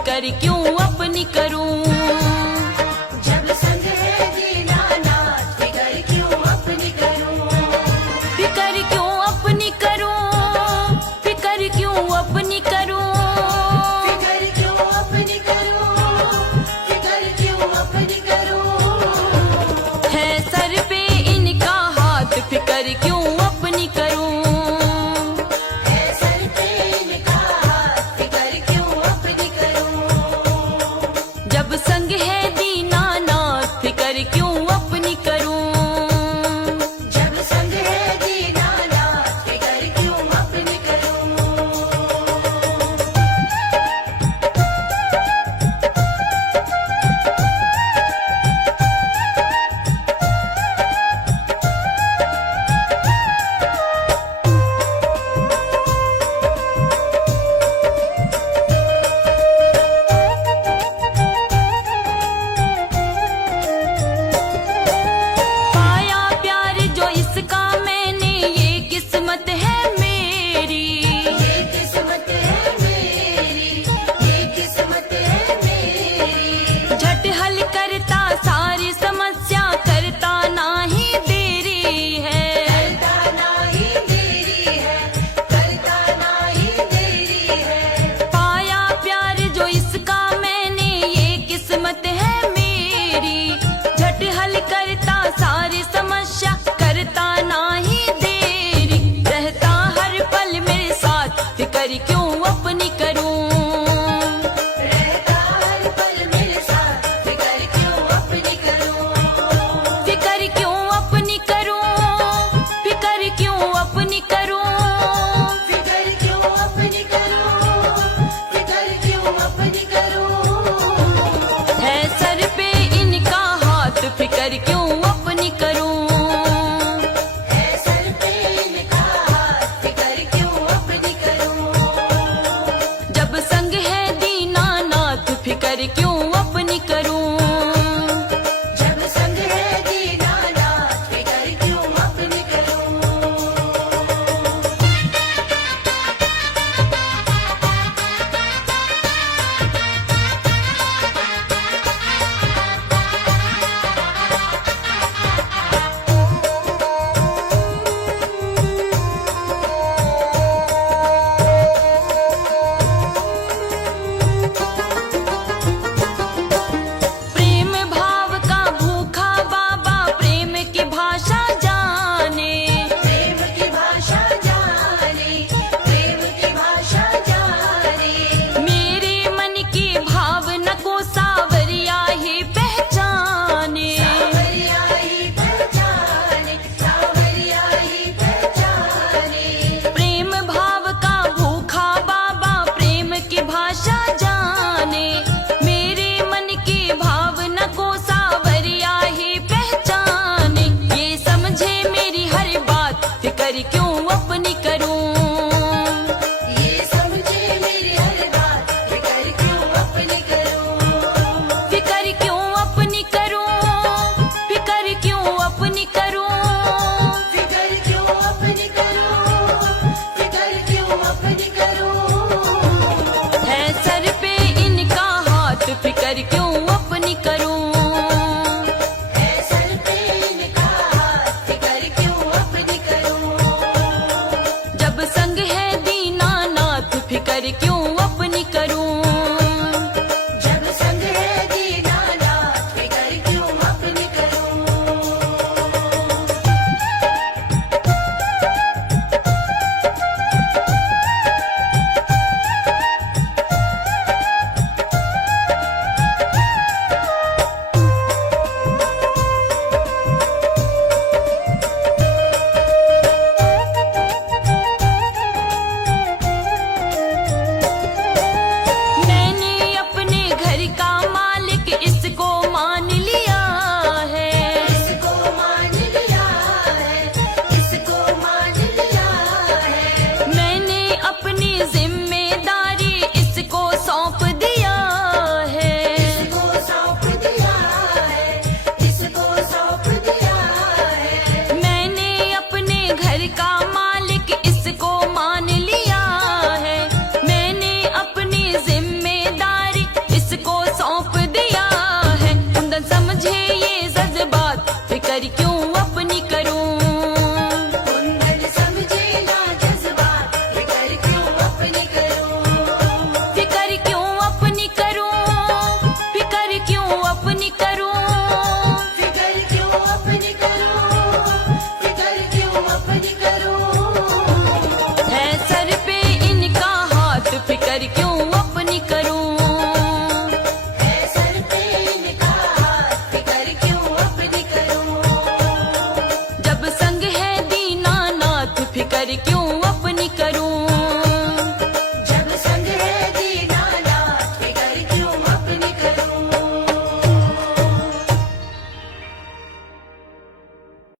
फिकर क्यों अपनी करूं। जब संग है दीनानाथ फिकर क्यों अपनी करूं। फिकर क्यों अपनी करूं, फिकर क्यों अपनी करूं। फिकर क्यों अपनी करूं, फिकर क्यों अपनी करूं। है सर पे इनका हाथ, फिकर क्यों अपनी करूं। है सर पे इनका हाथ, फिकर क्यों अपनी करूं। जब संग है दीनानाथ फिकर क्यों अपनी करूं। जब संग है दीनानाथ फिकर क्यों अपनी करूं। पाया प्यार जो इसका मैंने, ये किस्मत है मेरी। ये किस्मत है मेरी, ये किस्मत है मेरी। झट हल करता सारी समस्या, करता नाही देरी है। करता नाही देरी है, करता नाही देरी है। पाया प्यार जो इसका मैंने, ये किस्मत है मेरी। झट हल करता सारी समस्या, करता नाही देरी। रहता हर पल मेरे साथ, फिकर क्यों अपनी करूं। रहता हर पल मेरे साथ, फिकर क्यों अपनी करूं। फिकर क्यों अपनी करूं, फिकर क्यों अपनी करूं। फिकर क्यों अपनी करूं, फिकर क्यों अपनी करूं। है सर पे इनका हाथ, फिकर क्यों अपनी करूं। है सर पे इनका हाथ, फिकर क्यों अपनी करूं। जब संग है दीनानाथ फिकर क्यों अपनी करूं। जब संग है दीनानाथ फिकर क्यों अपनी करूं। प्रेम भाव का भूखा बाबा, प्रेम की भाषा जाने। प्रेम की भाषा जाने, प्रेम की भाषा जाने। मेरे मन की भावना को सावरिया ही पहचाने। सावरिया ही पहचाने, सावरिया ही पहचाने। प्रेम भाव का भूखा बाबा, प्रेम की भाषा जाने। मेरे मन की भावना को सावरिया ही पहचाने। ये समझे मेरी हर बात, फिकर क्यों अपनी करूं। ये समझे मेरी हर बात, फिकर क्यों अपनी करूं। फिकर क्यों अपनी करूं, फिकर क्यों अपनी करूं। फिकर क्यों अपनी करूं, फिकर क्यों अपनी करूं। है सर पे इनका हाथ, फिकर क्यों